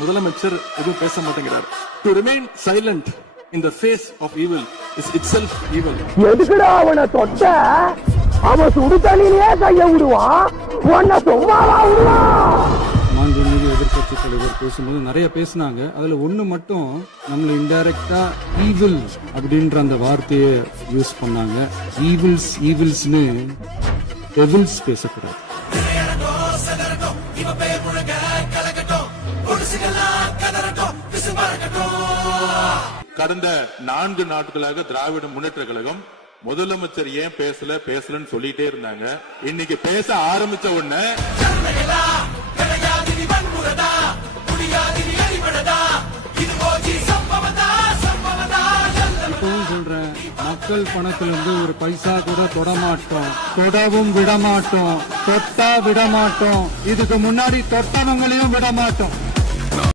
முதலமைச்சர் எதுவும் பேச மாட்டேங்கிறார். To remain silent in the face of evil is itself evil. எதுக்குடா அவனை தொட்ட? அவன் சுடு தண்ணியிலே கைய விடுவான், உன்னை சும்மாவா விடுவான்? மாண்புமிகு எதிர்கட்சி தலைவர் பேசும்போது நிறைய பேசினாங்க. அதுல ஒண்ணு மட்டும் நம்மள இன்டைரக்டா ஈவில் அப்படின்ற அந்த வார்த்தையை யூஸ் பண்ணாங்க. ஈவில்ஸ்னு டெவில்ஸ் பேசக்கூடாது. கடந்த 4 நாட்களாக திராவிட முன்னேற்ற கழகம் முதலமைச்சர் ஏன் பேசலன்னு சொல்லிட்டே இருந்தாங்க. இன்னைக்கு பேச ஆரம்பிச்ச உடனே இப்பவும் சொல்றேன், மக்கள் பணத்துல இருந்து ஒரு பைசா கூட தொடமாட்டோம், தொடவும் விடமாட்டோம், தொட்டா விடமாட்டோம், இதுக்கு முன்னாடி தொட்டவங்களையும் விடமாட்டோம்.